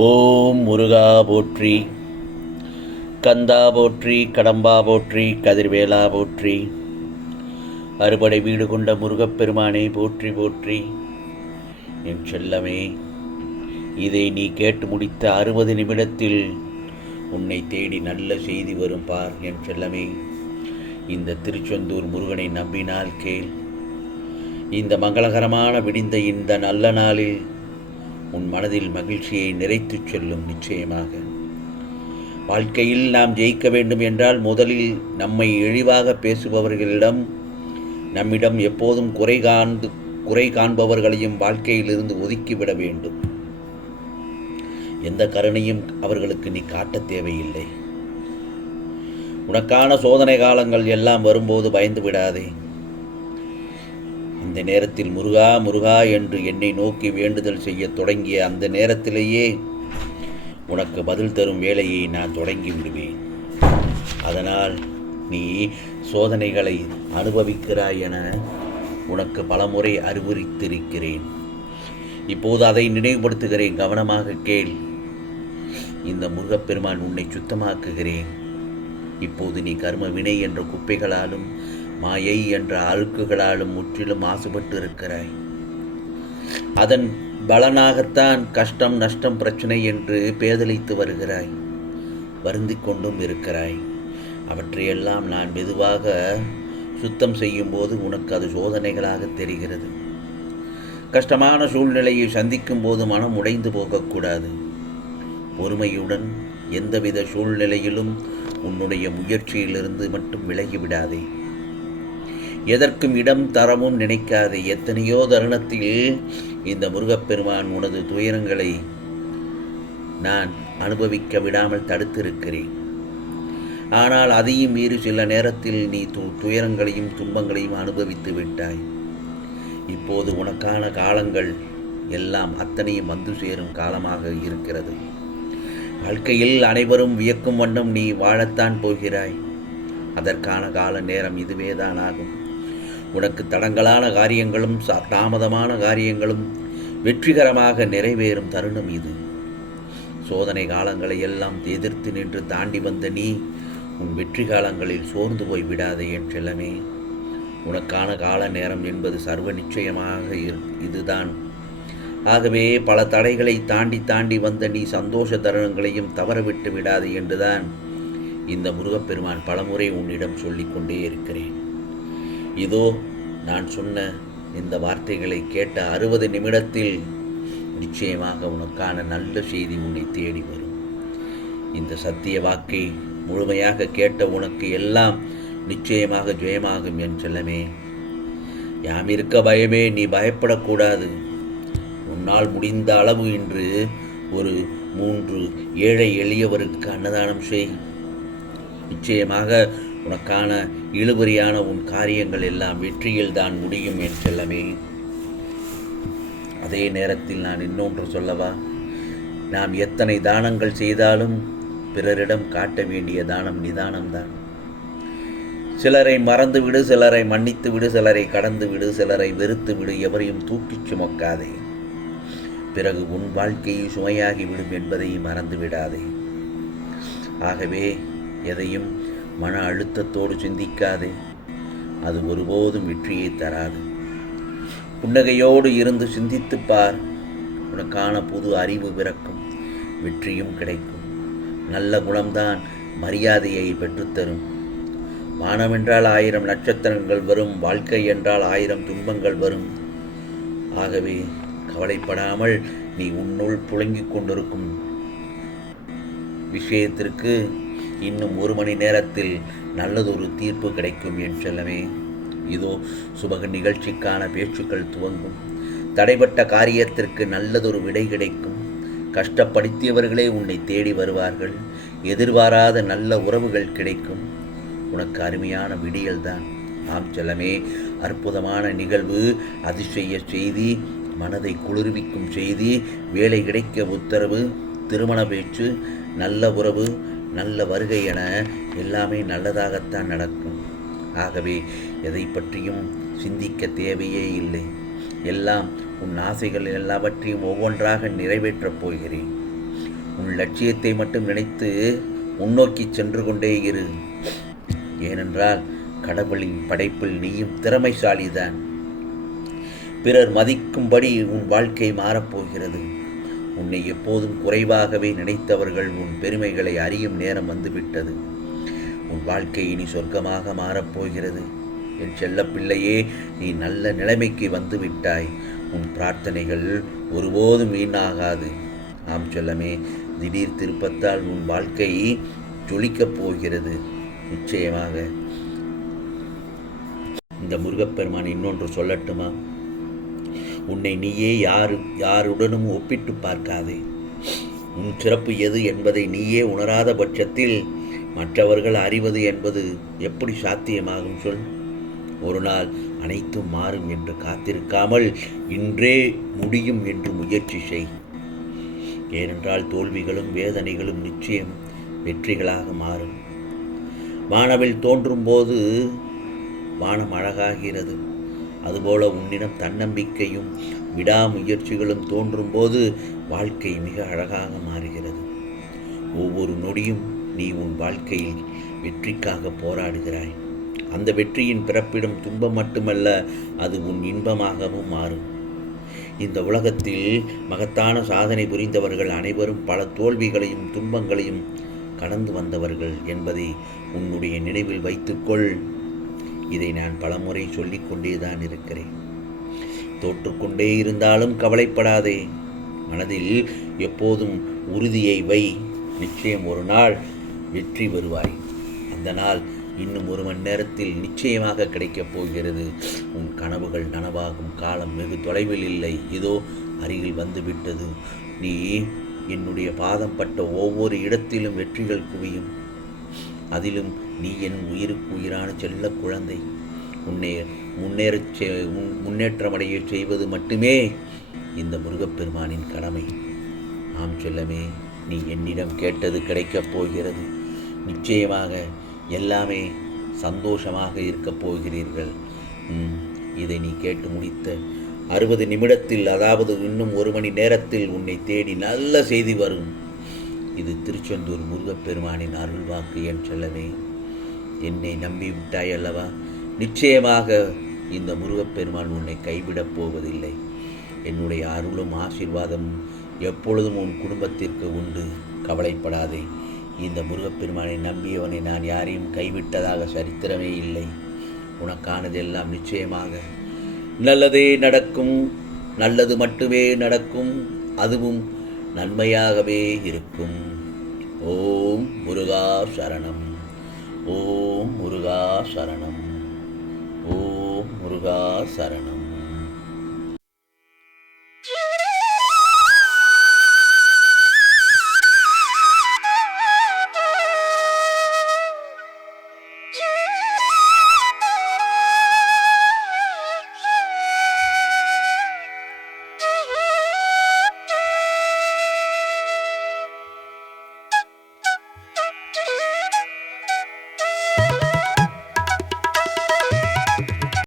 ஓம் முருகா போற்றி கந்தா போற்றி கடம்பா போற்றி கதிர்வேலா போற்றி அறுபடை வீடு கொண்ட முருகப்பெருமானை போற்றி போற்றி. என் செல்லமே இதை நீ கேட்டு முடித்த அறுபது நிமிடத்தில் உன்னை தேடி நல்ல செய்தி வரும் பார் என் செல்லமே. இந்த திருச்செந்தூர் முருகனை நம்பினால் கேள். இந்த மங்களகரமான விடிந்த இந்த நல்ல நாளில் உன் மனதில் மகிழ்ச்சியை நிறைத்துச் செல்லும் நிச்சயமாக. வாழ்க்கையில் நாம் ஜெயிக்க வேண்டும் என்றால் முதலில் நம்மை இழிவாக பேசுபவர்களிடம் நம்மிடம் எப்போதும் குறை காண்து குறை காண்பவர்களையும் வாழ்க்கையிலிருந்து ஒதுக்கிவிட வேண்டும். எந்த கருணையும் அவர்களுக்கு நீ காட்ட தேவையில்லை. உனக்கான சோதனை காலங்கள் எல்லாம் வரும்போது பயந்து விடாதே. இந்த நேரத்தில் முருகா முருகா என்று என்னை நோக்கி வேண்டுதல் செய்ய தொடங்கிய அந்த நேரத்திலேயே உனக்கு பதில் தரும் வேலையை நான் தொடங்கி விடுவேன். அதனால் நீ சோதனைகளை அனுபவிக்கிறாய் என உனக்கு பலமுறை அறிவுறுத்திருக்கிறேன் இப்போது அதை நினைவுபடுத்துகிறேன். கவனமாக கேள். இந்த முருகப்பெருமான் உன்னை சுத்தமாக்குகிறேன். இப்போது நீ கர்ம வினை என்ற குப்பைகளாலும் மாயை என்ற அழுக்குகளாலும் முற்றிலும் மாசுபட்டு இருக்கிறாய் அதன் பலனாகத்தான் கஷ்டம் நஷ்டம் பிரச்சனை என்று பேதலித்து வருகிறாய். வருந்திக் கொண்டும் இருக்கிறாய். அவற்றையெல்லாம் நான் மெதுவாக சுத்தம் செய்யும் போது உனக்கு அது சோதனைகளாக தெரிகிறது. கஷ்டமான சூழ்நிலையை சந்திக்கும் போது மனம் உடைந்து போகக்கூடாது. பொறுமையுடன் எந்தவித சூழ்நிலையிலும் உன்னுடைய முயற்சியிலிருந்து மட்டும் விலகிவிடாதே எதற்கும் இடம் தரவும் நினைக்காது. எத்தனையோ தருணத்தில் இந்த முருகப்பெருமான் உனது துயரங்களை நான் அனுபவிக்க விடாமல் தடுத்திருக்கிறேன். ஆனால் அதையும் மீறி சில நேரத்தில் நீ து துயரங்களையும் துன்பங்களையும் அனுபவித்து விட்டாய். இப்போது உனக்கான காலங்கள் எல்லாம் அத்தனையும் வந்து சேரும் காலமாக இருக்கிறது. வாழ்க்கையில் அனைவரும் வியக்கும் வண்ணம் நீ வாழத்தான் போகிறாய். அதற்கான கால நேரம் இதுவேதான் ஆகும். உனக்கு தடங்கலான காரியங்களும் தாமதமான காரியங்களும் வெற்றிகரமாக நிறைவேறும் தருணம் இது. சோதனை காலங்களை எல்லாம் எதிர்த்து நின்று தாண்டி வந்த நீ உன் வெற்றி காலங்களில் சோர்ந்து போய் விடாதே என் செல்லமே. உனக்கான கால நேரம் என்பது சர்வ நிச்சயமாக இரு- இதுதான். ஆகவே பல தடைகளை தாண்டி தாண்டி வந்த நீ சந்தோஷ தருணங்களையும் தவறவிட்டு விடாது என்றுதான் இந்த முருகப்பெருமான் பலமுறை உன்னிடம் சொல்லிக்கொண்டே இருக்கிறேன். இதோ நான் சொன்ன இந்த வார்த்தைகளை கேட்ட அறுபது நிமிடத்தில் நிச்சயமாக உனக்கான நல்ல செய்தி உன்னை தேடி வரும். இந்த சத்திய வாக்கை முழுமையாக கேட்ட உனக்கு எல்லாம் நிச்சயமாக ஜெயமாகும் என் செல்லமே. யாம் இருக்க பயமே நீ பயப்படக்கூடாது. உன்னால் முடிந்த அளவு இன்று ஒரு மூன்று ஏழை எளியவருக்கு அன்னதானம் செய். நிச்சயமாக உனக்கான இழுபறியான உன் காரியங்கள் எல்லாம் வெற்றியில் தான் முடியும் என் செல்லமே. அதே நேரத்தில் நான் இன்னொன்று சொல்லவா? நாம் எத்தனை தானங்கள் செய்தாலும் பிறரிடம் காட்ட வேண்டிய தானம் நிதானம்தான். சிலரை மறந்து விடு சிலரை மன்னித்து விடு சிலரை கடந்து விடு சிலரை வெறுத்து விடு எவரையும் தூக்கிச் சுமக்காதே. பிறகு உன் வாழ்க்கையை சுமையாகிவிடும் என்பதை மறந்து விடாதே ஆகவே எதையும் மன அழுத்தத்தோடு சிந்திக்காதே. அது ஒருபோதும் வெற்றியை தராது. புன்னகையோடு இருந்து சிந்தித்துப் பார். உனக்கான புது அறிவு பிறக்கும். வெற்றியும் கிடைக்கும். நல்ல குணம்தான் மரியாதையை பெற்றுத்தரும். வானம் என்றால் ஆயிரம் நட்சத்திரங்கள் வரும். வாழ்க்கை என்றால் ஆயிரம் துன்பங்கள் வரும். ஆகவே கவலைப்படாமல் நீ உன்னுள் புழங்கிக் கொண்டிருக்கும் விஷயத்திற்கு இன்னும் ஒரு மணி நேரத்தில் நல்லதொரு தீர்ப்பு கிடைக்கும் என் செல்லமே. இதோ சுபக நிகழ்ச்சிக்கான பேச்சுக்கள் துவங்கும். தடைப்பட்ட காரியத்திற்கு நல்லதொரு விடை கிடைக்கும். கஷ்டப்படுத்தியவர்களே உன்னை தேடி வருவார்கள். எதிர்பாராத நல்ல உறவுகள் கிடைக்கும். உனக்கு அருமையான விடியல்தான். ஆம் செல்லமே அற்புதமான நிகழ்வு அதிசய செய்தி மனதை குளிர்விக்கும் செய்தி வேலை கிடைக்க உத்தரவு திருமண பேச்சு நல்ல உறவு நல்ல வருகை என எல்லாமே நல்லதாகத்தான் நடக்கும். ஆகவே எதை பற்றியும் சிந்திக்க தேவையே இல்லை. எல்லாம் உன் ஆசைகள் எல்லாவற்றையும் ஒவ்வொன்றாக நிறைவேற்றப் போகிறேன். உன் லட்சியத்தை மட்டும் நினைத்து முன்னோக்கி சென்று கொண்டே இரு. ஏனென்றால் கடவுளின் படைப்பில் நீயும் திறமைசாலிதான். பிறர் மதிக்கும்படி உன் வாழ்க்கை மாறப்போகிறது உன்னை எப்போதும் குறைவாகவே நினைத்தவர்கள் உன் பெருமைகளை அறியும் நேரம் வந்துவிட்டது. உன் வாழ்க்கை இனி சொர்க்கமாக மாறப்போகிறது என் செல்ல பிள்ளையே நீ நல்ல நிலைமைக்கு வந்து விட்டாய் உன் பிரார்த்தனைகள் ஒருபோதும் வீணாகாது. ஆம் செல்லமே திடீர் திருப்பத்தால் உன் வாழ்க்கை ஜொலிக்கப் போகிறது. நிச்சயமாக. இந்த முருகப்பெருமான் இன்னொன்று சொல்லட்டுமா? உன்னை நீயே யாரு யாருடனும் ஒப்பிட்டு பார்க்காதே. உன் சிறப்பு எது என்பதை நீயே உணராத பட்சத்தில் மற்றவர்கள் அறிவது என்பது எப்படி சாத்தியமாகும் சொல். ஒரு நாள் அனைத்தும் மாறும் என்று காத்திருக்காமல் இன்றே முடியும் என்று முயற்சி செய். ஏனென்றால் தோல்விகளும் வேதனைகளும் நிச்சயம் வெற்றிகளாக மாறும். வானவில் தோன்றும் போது வானம் அழகாகிறது. அதுபோல உன்னிடம் தன்னம்பிக்கையும் விடாமுயற்சிகளும் தோன்றும் போது வாழ்க்கை மிக அழகாக மாறுகிறது. ஒவ்வொரு நொடியும் நீ உன் வாழ்க்கையில் வெற்றிக்காக போராடுகிறாய். அந்த வெற்றியின் பிறப்பிடம் துன்பம் மட்டுமல்ல அது உன் இன்பமாகவும் மாறும். இந்த உலகத்தில் மகத்தான சாதனை புரிந்தவர்கள் அனைவரும் பல தோல்விகளையும் துன்பங்களையும் கடந்து வந்தவர்கள் என்பதை உன்னுடைய நினைவில் வைத்துக்கொள். இதை நான் பலமுறை சொல்லிக் கொண்டேதான் இருக்கிறேன். தோற்றுக்கொண்டே இருந்தாலும் கவலைப்படாதே. மனதில் எப்போதும் உறுதியை வை. நிச்சயம் ஒரு நாள் வெற்றி வருவாய் அந்த நாள் இன்னும் ஒரு மணி நேரத்தில் நிச்சயமாக கிடைக்கப் போகிறது. உன் கனவுகள் நனவாகும் காலம் வெகு தொலைவில் இல்லை. இதோ அருகில் வந்துவிட்டது. நீ என்னுடைய பாதம் பட்ட ஒவ்வொரு இடத்திலும் வெற்றிகள் குவியும். அதிலும் நீ என் உயிருக்கு உயிரான செல்ல குழந்தை. உன்னை முன்னேறச் செ- முன்னேற்றமடைய செய்வது மட்டுமே இந்த முருகப்பெருமானின் கடமை. ஆம் செல்லமே நீ என்னிடம் கேட்டது கிடைக்கப் போகிறது. நிச்சயமாக எல்லாமே சந்தோஷமாக இருக்கப் போகிறீர்கள். ம், இதை நீ கேட்டு முடித்த அறுபது நிமிடத்தில் அதாவது இன்னும் ஒரு மணி நேரத்தில் உன்னை தேடி நல்ல செய்தி வரும். இது திருச்செந்தூர் முருகப்பெருமானின் அருள்வாக்கு என் செல்லவே என்னை நம்பி விட்டாய் அல்லவா நிச்சயமாக இந்த முருகப்பெருமான் உன்னை கைவிடப் போவதில்லை. என்னுடைய அருளும் ஆசீர்வாதமும் எப்பொழுதும் உன் குடும்பத்திற்கு உண்டு. கவலைப்படாதே. இந்த முருகப்பெருமானை நம்பியவனை நான் யாரையும் கைவிட்டதாக சரித்திரமே இல்லை. உனக்கானதெல்லாம் நிச்சயமாக நல்லதே நடக்கும். நல்லது மட்டுமே நடக்கும். அதுவும் நன்மையாகவே இருக்கும். ஓம் முருகா சரணம். ஓம் முருகா சரணம். ஓம் முருகா சரணம்.